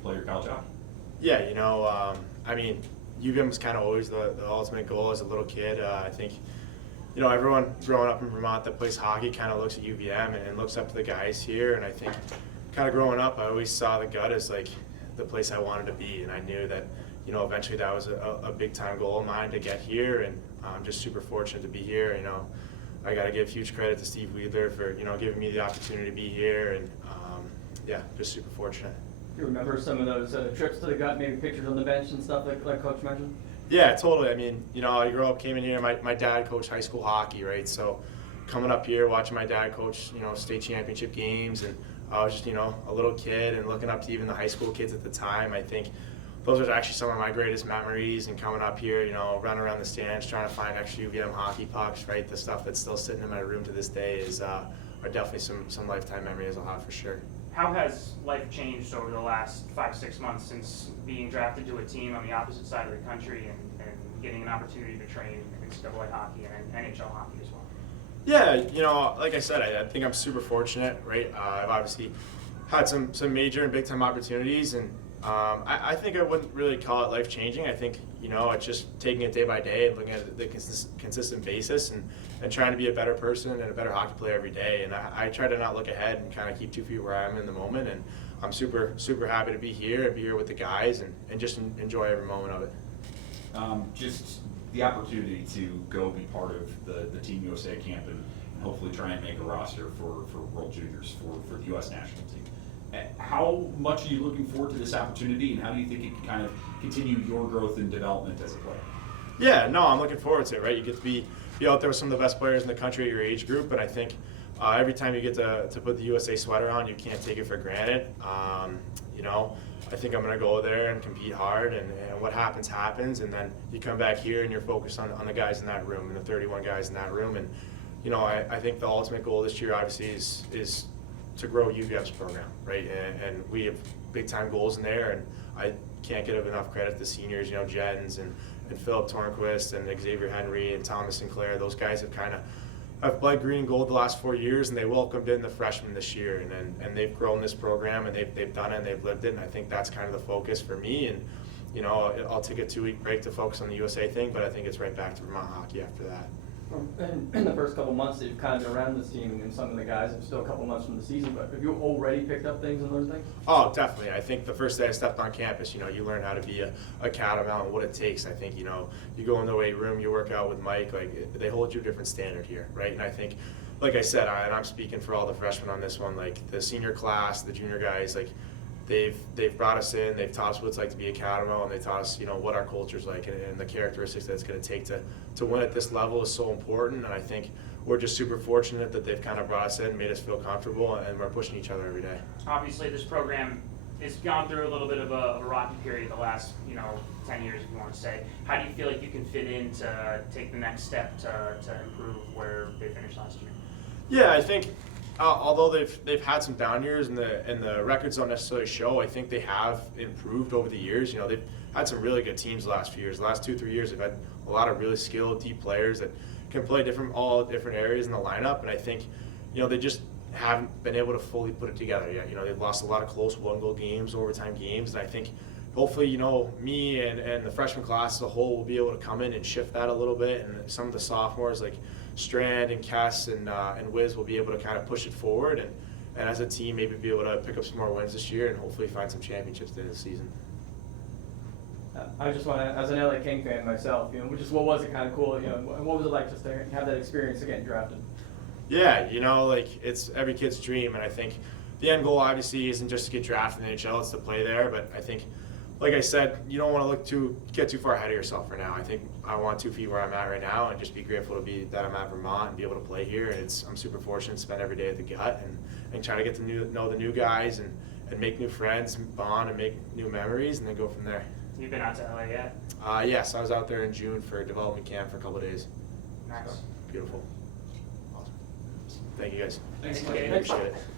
play your college hockey? Yeah, I mean, UVM was kind of always the ultimate goal as a little kid. I think, everyone growing up in Vermont that plays hockey kind of looks at UVM and looks up to the guys here. And I think kind of growing up, I always saw the Gut as like the place I wanted to be. And I knew that, eventually that was a big time goal of mine to get here. And I'm just super fortunate to be here. I got to give huge credit to Steve Wheeler for, giving me the opportunity to be here. And yeah, just super fortunate. Do you remember some of those trips to the Gut, maybe pictures on the bench and stuff like Coach mentioned? Yeah, totally. I mean, I grew up, came in here, my dad coached high school hockey, right? So coming up here, watching my dad coach, state championship games, and I was just, a little kid and looking up to even the high school kids at the time. I think those are actually some of my greatest memories, and coming up here, running around the stands, trying to find extra UVM hockey pucks, right? The stuff that's still sitting in my room to this day is are definitely some lifetime memories I'll have for sure. How has life changed over the last 5-6 months since being drafted to a team on the opposite side of the country and getting an opportunity to train NCAA hockey and NHL hockey as well? Yeah, like I said, I think I'm super fortunate, right? I've obviously had some major and big time opportunities, and I think I wouldn't really call it life changing. I think it's just taking it day by day and looking at it the consistent basis and trying to be a better person and a better hockey player every day. And I try to not look ahead and kind of keep 2 feet where I am in the moment. And I'm super happy to be here and be here with the guys and just enjoy every moment of it. Just the opportunity to go be part of the Team USA camp and hopefully try and make a roster for World Juniors for the U.S. national team. How much are you looking forward to this opportunity, and how do you think it can kind of continue your growth and development as a player? Yeah, no, I'm looking forward to it, right? You get to be out there with some of the best players in the country at your age group, and I think every time you get to put the USA sweater on, you can't take it for granted. I think I'm going to go there and compete hard, and what happens, happens, and then you come back here and you're focused on the guys in that room and the 31 guys in that room. And, I think the ultimate goal this year obviously is to grow UVM's program, right? And we have big time goals in there, and I can't give enough credit to seniors, Jens and Philip Tornquist and Xavier Henry and Thomas Sinclair. Those guys have bled green and gold the last 4 years, and they welcomed in the freshmen this year, and they've grown this program, and they've done it, and they've lived it, and I think that's kind of the focus for me. And I'll take a 2-week break to focus on the USA thing, but I think it's right back to Vermont hockey after that. In the first couple months that you've kind of been around this team, and some of the guys are still a couple months from the season, but have you already picked up things and learned things? Oh, definitely. I think the first day I stepped on campus, you learn how to be a catamount and what it takes. I think, you go in the weight room, you work out with Mike, like they hold you a different standard here, right? And I think, like I said, and I'm speaking for all the freshmen on this one, like the senior class, the junior guys, like they've brought us in, they've taught us what it's like to be a catamount, and they taught us, what our culture's like and the characteristics that it's going to take to win at this level is so important. And I think we're just super fortunate that they've kind of brought us in, made us feel comfortable, and we're pushing each other every day. Obviously, this program has gone through a little bit of a rocky period the last 10 years, if you want to say. How do you feel like you can fit in to take the next step to improve where they finished last year? Yeah, I think although they've had some down years and the records don't necessarily show, I think they have improved over the years. They've had some really good teams the last few years. The last 2-3 years, they've had a lot of really skilled, deep players that can play all different areas in the lineup. And I think, they just haven't been able to fully put it together yet. They've lost a lot of close one-goal games, overtime games, and I think hopefully, me and the freshman class as a whole will be able to come in and shift that a little bit, and some of the sophomores like Strand and Kess and Wiz will be able to kind of push it forward, and as a team maybe be able to pick up some more wins this year and hopefully find some championships at the end of the season. I just want to, as an LA King fan myself, what was it kind of cool, and what was it like just to have that experience of getting drafted? Yeah, it's every kid's dream, and I think the end goal obviously isn't just to get drafted in the NHL, it's to play there, but I think, like I said, you don't want to get too far ahead of yourself right now. I think I want 2 feet where I'm at right now and just be grateful to be that I'm at Vermont and be able to play here. And I'm super fortunate to spend every day at the Gut and try to get to know the new guys and make new friends, bond, and make new memories, and then go from there. You've been out to LA yet? Yes, I was out there in June for a development camp for a couple of days. Nice. So, beautiful. Awesome. Thank you guys. Thanks, Thank you. Appreciate it.